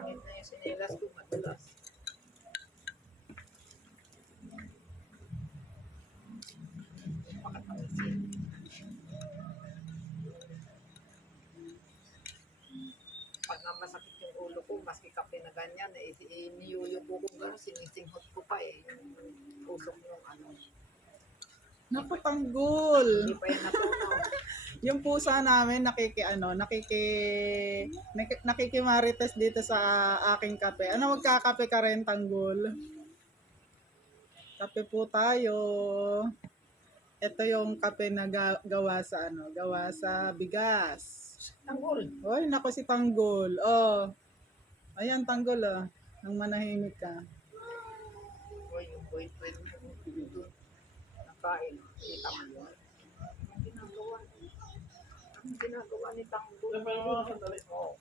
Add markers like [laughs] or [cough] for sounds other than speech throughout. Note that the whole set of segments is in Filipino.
Kahit na yung sinilas ko, madulas. Pakatawisin. Pag nga masakit yung ulo ko, maski kape na ganyan, eh, iniyuyo ko kung gano'n, sinisinghot ko pa eh, yung ulo yung ano. Naku, tanggol. Hindi pa yan natunaw. Yung pusa namin nakiki ano, nakiki nak- nakikimarites dito sa aking kape. Ano magkakape ka rin tanggol? Kape po tayo. Ito yung kape na ga- gawa sa ano, gawa sa bigas. Tanggol. Oy, nako si Tanggol. Oh. Ayan Tanggol oh. Nang manahimik ka. Uy, yung. Nakain. Kita mo yun. Ang ginagawa niya. Ang ginagawa ni Tanggol. Ano pa yung mga sandali? Oo.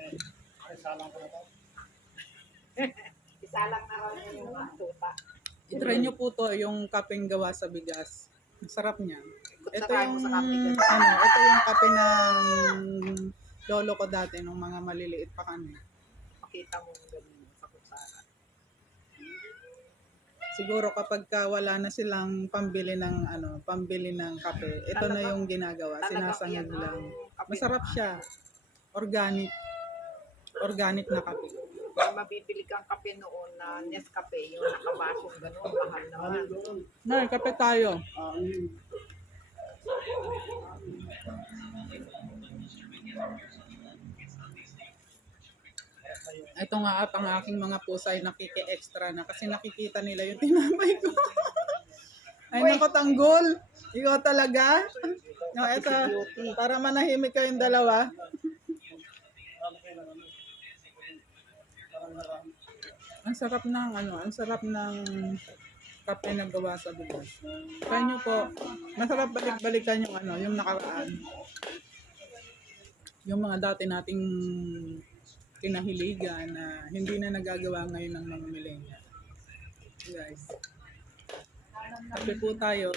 Eh, ay, salang ka na to. [laughs] Isa lang na niya yung mga tuta. I-try nyo po to yung kapeng gawa sa bigas. Masarap niya. Ikot Ito yung mo ano, ito yung kape ng lolo ko dati nung mga maliliit pa kami. Makita mo yung ganun sa kutsara. Siguro kapag ka wala na silang pambili ng ano, pambili ng kape, ito na yung ginagawa, sinasangag lang. kape. Masarap siya. Organic. Organic na kape. May mabibili kang kape noon na Nescafe, yung nakabasong gano'n, mahal naman. Nay, kape tayo. Ah, yun? Ito nga at ang aking mga pusa ay nakiki-extra na kasi nakikita nila yung tinapay ko. [laughs] ay nako tanggol. Ikaw talaga. No, ito, para manahimik kayong dalawa. [laughs] Ang sarap ng ano, ang sarap ng kape na gawa sa bigas. Kaya nyo po, masarap balik-balikan yung ano, yung nakaraan. Yung mga dati nating kinahiligan na hindi na nagagawa ngayon ng mga millennial. Guys. Kape po tayo.